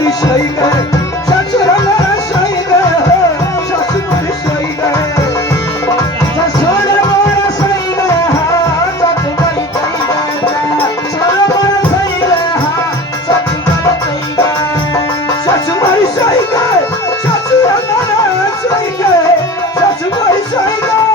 हमारी सोई गए ससुर हमारा सोई गए हो ससुर सोई गए ससुर हमारा सोई गए हाँ ससुर सोई गए ससुर हमारा सोई गए हाँ ससुर सोई गए ससुर सोई गए ससुर हमारा सोई गए ससुर सोई गए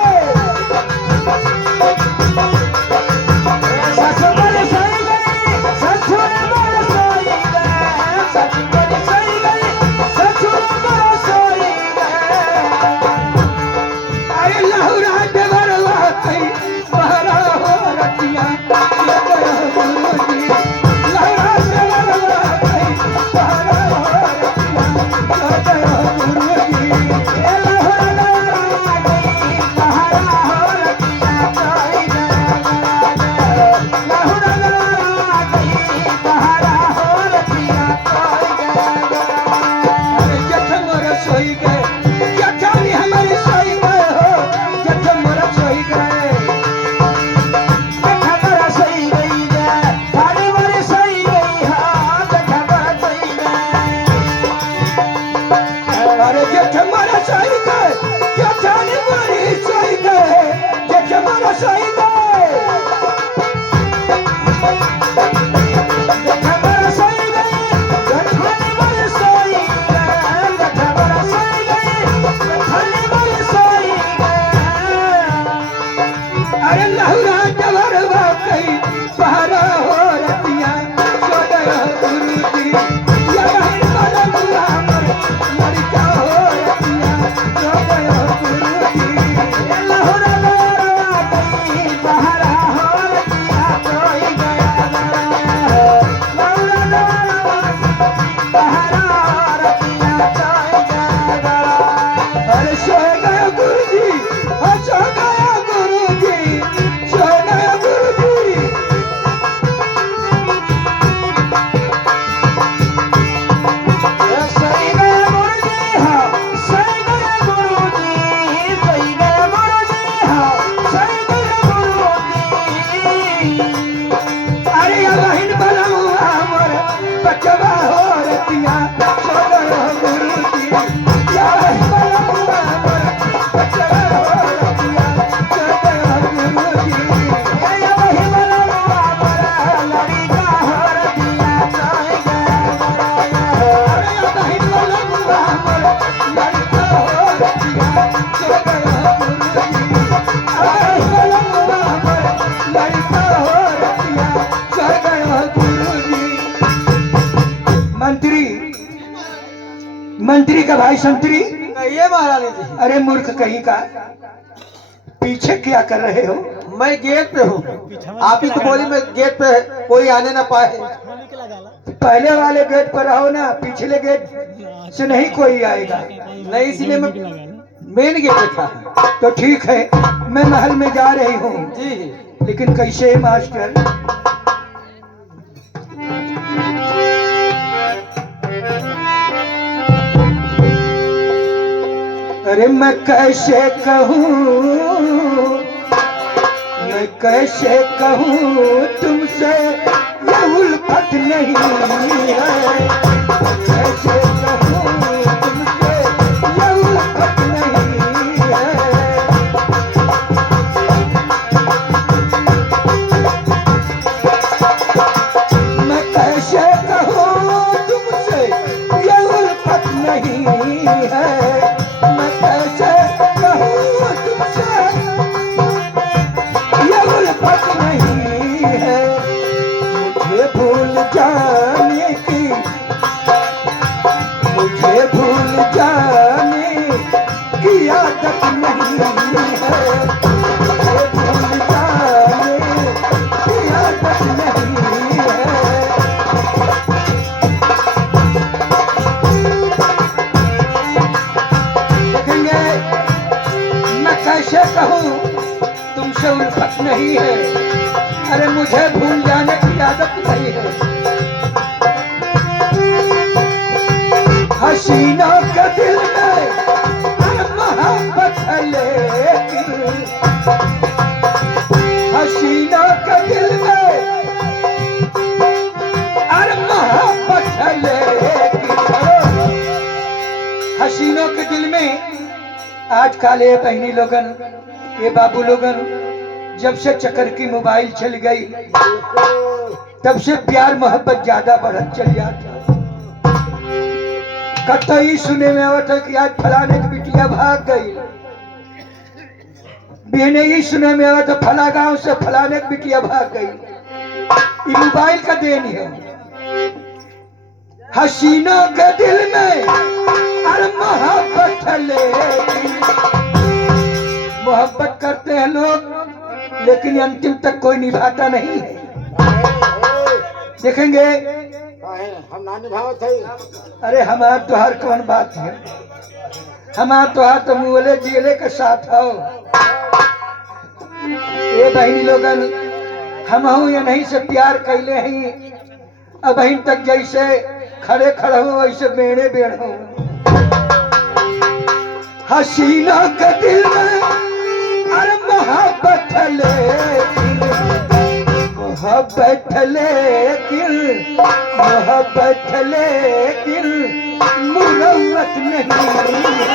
मंत्री का भाई संतरी ये महारानी जी। अरे मूर्ख कहीं का पीछे क्या कर रहे हो? मैं गेट पे हूँ। आप ही तो बोली मैं गेट पे कोई आने ना पाए। पहले वाले गेट पर रहो ना, पिछले गेट से नहीं कोई आएगा। नहीं इसलिए मैं मेन गेट पे था। तो ठीक है, मैं महल में जा रही हूँ जी। लेकिन कैसे है मास्टर? अरे मैं कैसे कहूँ, मैं कैसे कहूँ तुमसे ये उल्फत नहीं है। कैसे कहूँ तुमसे ये उल्फत नहीं है। मैं कैसे कहूँ तुमसे ये उल्फत नहीं है। तुमसे उल्फत नहीं है। अरे मुझे भूल जाने की आदत नहीं है। हसीनों के दिल में मोहब्बत है लेकिन, हसीनों के दिल में अरे मोहब्बत है लेकिन आज काल ये बहनी लोगन, ये बाबू लोगन, जब से चक्कर की मोबाइल चल गई तब से प्यार मोहब्बत ज्यादा बढ़त चल जाता। कतो ही सुने में आवता कि आज फलाने की बिटिया भाग गई, बहने ही सुने में आवता फला गांव से फलाने की बिटिया भाग गई। ये मोबाइल का देन है। हसीनों के दिल में अरे मोहब्बत मोहब्बत करते हैं लोग, लेकिन अंतिम तक कोई निभाता नहीं है। देखेंगे हम ना निभावत है। अरे हमार तुहार कौन बात है, हमार तुहार तो मुँहले जियले के साथ हो। ये बहनी लोगन, हम ये नहीं से प्यार कैले हैं, अब अहिन तक जैसे खड़े खड़े हो वैसे बेड़े बेड़ हो। हसीना के दिल में अरे मोहब्बत लेकिन मुरव्वत नहीं है।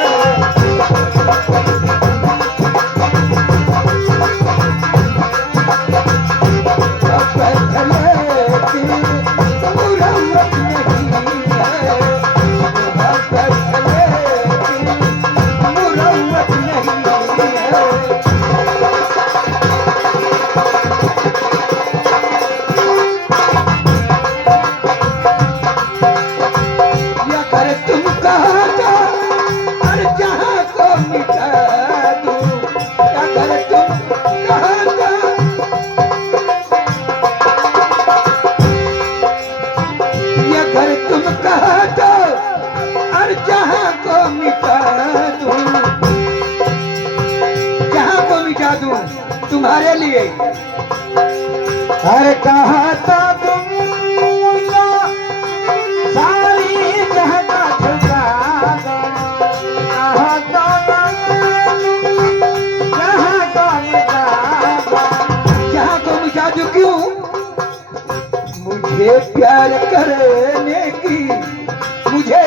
तुम्हारे लिए अरे कहा था तुम सारी जहां झुका दो, जहां को मिटा दो। क्यों? मुझे प्यार करने की, मुझे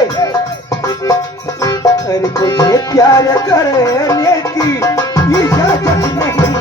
प्यार करने की इजाजत नहीं है।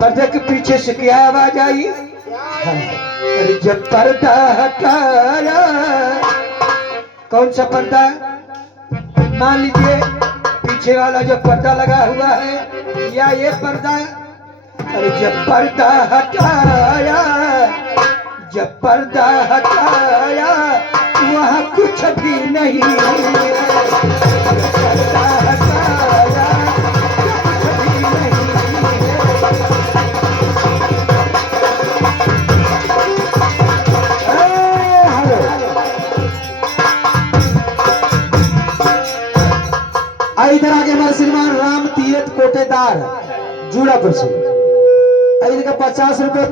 पर्दे के पीछे से क्या आवाज आई? अरे जब पर्दा हटाया, कौन सा पर्दा? मान लीजिए पीछे वाला जो पर्दा लगा हुआ है या ये पर्दा। अरे जब पर्दा हटाया, जब पर्दा हटाया वहाँ कुछ भी नहीं। पर्दा हटाया कुछ भी नहीं। इधर आगे हमारे श्रीमान राम तीरथ कोटेदार जूड़ापुर से, इनका 50 रुपए